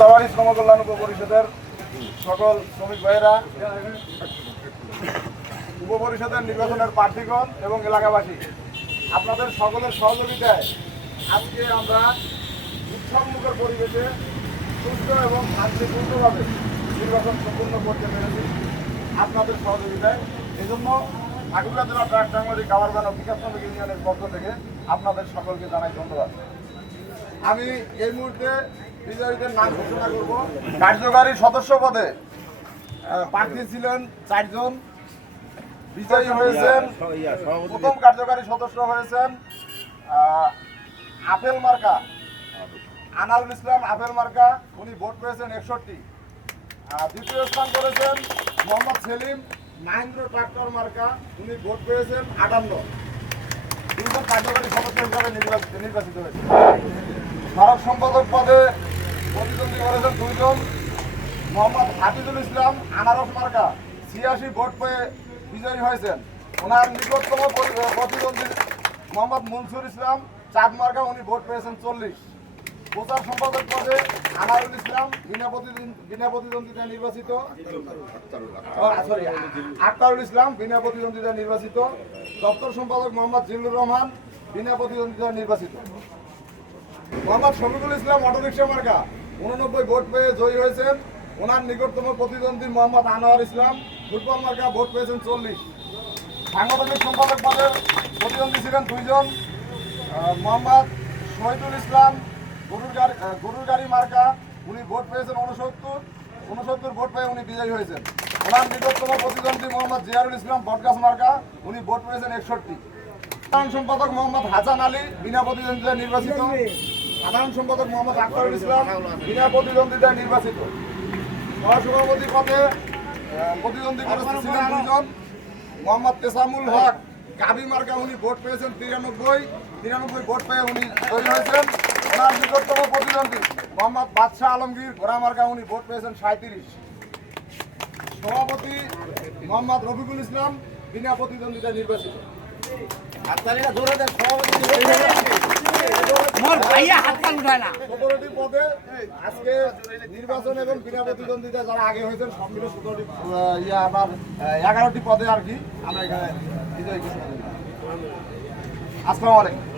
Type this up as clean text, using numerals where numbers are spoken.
মুসাবারি শ্রম কল্যাণ উপপরিষদের সকল শ্রমিক ভাইয়েরা, উপপরিষদের নির্বাচনের প্রার্থীগণ এবং এলাকাবাসী, আপনাদের সকলের সহযোগিতায় আজকে আমরা উৎসবমুখর পরিবেশে সুস্থ এবং শান্তিপূর্ণভাবে নির্বাচন সম্পূর্ণ করতে পেরেছি আপনাদের সহযোগিতায়। এজন্য ঠাকুরগাঁ জেলা ট্রাক সাংবাদিক কাওয়ারগান ও বিকাশ শ্রমিক ইউনিয়নের পক্ষ থেকে আপনাদের সকলকে জানাই ধন্যবাদ। আমি এই মুহূর্তে বিজয়ীদের নাম ঘোষণা করব। কার্যকারী সদস্য পদে প্রার্থী ছিলেন 4 জন। বিজয়ী হয়েছেন, প্রথম কার্যকারী সদস্য হয়েছেন আপেল মার্কা আনারুল ইসলাম আপেল মার্কা, উনি ভোট পেয়েছেন 61। দ্বিতীয় স্থান করেছেন মোহাম্মদ সেলিম মাহিন্দ্র ট্রাক্টর মার্কা, উনি ভোট পেয়েছেন 58। দুজন কার্যকারী সদস্য হিসাবে নির্বাচিত হয়েছে। সড়ক সম্পাদক পদে প্রতিদ্বন্দ্বী করেছেন 2 জন। মোহাম্মদ হাফিজুল ইসলাম আনারস মার্কা 86 ভোট পেয়ে বিজয়ী হয়েছেন। ওনার নিকটতম প্রতিদ্বন্দ্বী মোহাম্মদ মনসুর ইসলাম চাঁদ মার্কা, উনি ভোট পেয়েছেন 40। প্রচার সম্পাদক পদে আনারুল ইসলাম বিনা প্রতিদ্বন্দ্বিতায় নির্বাচিত, আক্তারুল ইসলাম বিনা প্রতিদ্বন্দ্বিতায় নির্বাচিত। দপ্তর সম্পাদক মোহাম্মদ জিল্লুর রহমান বিনা প্রতিদ্বন্দ্বিতায় নির্বাচিত। মোহাম্মদ শফিকুল ইসলাম অটোরিকশা মার্কা 89 ভোট পেয়ে জয়ী হয়েছেন। ওনার নিকটতম প্রতিদ্বন্দ্বী মোহাম্মদ আনোয়ার ইসলাম ফুটবল মার্কা ভোট পেয়েছেন 40। সাংগঠনিক সম্পাদক পদের প্রতিদ্বন্দ্বী ছিলেন 2 জন। মোহাম্মদ শহীদুল ইসলাম গরুর গাড়ি মার্কা, উনি ভোট পেয়েছেন 69 ভোট পেয়ে উনি বিজয়ী হয়েছেন। ওনার নিকটতম প্রতিদ্বন্দ্বী মোহাম্মদ জিয়ারুল ইসলাম বটগাছ মার্কা, উনি ভোট পেয়েছেন 61। সাধারণ সম্পাদক মোহাম্মদ হাসান আলী বিনা প্রতিদ্বন্দ্বিতায় নির্বাচিত। সাধারণ সম্পাদক মোহাম্মদ আক্তারুল ইসলাম বিনা প্রতিদ্বন্দ্বিতায় নির্বাচিত। সহসভাপতি পদে প্রতিদ্বন্দ্বী করেছিলেন 2 জন। মোহাম্মদ তেসামুল হক গাবি মার্কা, উনি ভোট পেয়েছেন 93 ভোট পেয়ে উনি জয়ী হয়েছেন। ওনার নিকটতম প্রতিদ্বন্দ্বী মোহাম্মদ বাদশাহ আলমগীর ঘোড়া মার্কা, উনি ভোট পেয়েছেন 37। সভাপতি মোহাম্মদ রফিকুল ইসলাম বিনা প্রতিদ্বন্দ্বিতায় নির্বাচিত। পদে আজকে নির্বাচন এবং বিনা প্রতিদ্বন্দ্বিতা যারা আগে হয়েছেন সব মিলে 11টি পদে আর কি আমরা এখানে বিজয়ী ঘোষণা দিলাম। আসসালামু আলাইকুম।